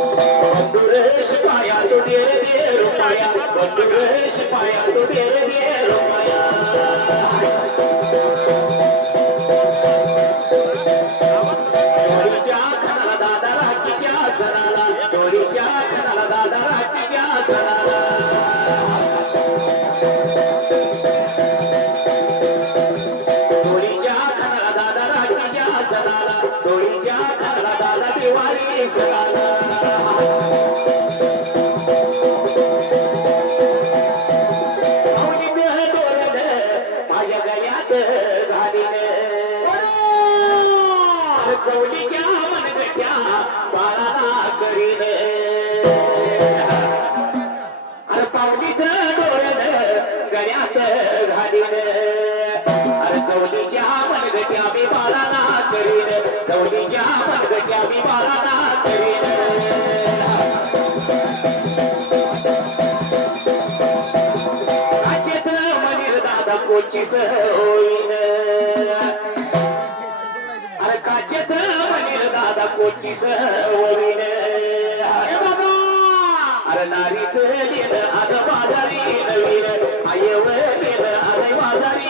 बंडुरेश पाया तो दे रे रुपया बंडुरेश पाया तो दे रे रुपया चोरीच्या खणाला दादा राखीच्या सणाला चोरीच्या खणाला दादा राखीच्या सणाला चोरीच्या खणाला दादा राखीच्या सणाला चोरीच्या खणाला दादा दिवाळी सणाला चौलीच्या मनगट्या बाळाला करीने अरे पावलीचं डोळ्यान गळ्यात घालीने अरे चौलीच्या मनगट्या मी बाळाला करीन चौलीच्या मनगट्या मी बाळाला करीन काचेच मनीर दादा कोचीस होईन काचेच मनीर दादा कोचीस होईन अरे नारीच दिन आग बाजारी नवीन आयव दिन आग बाजारी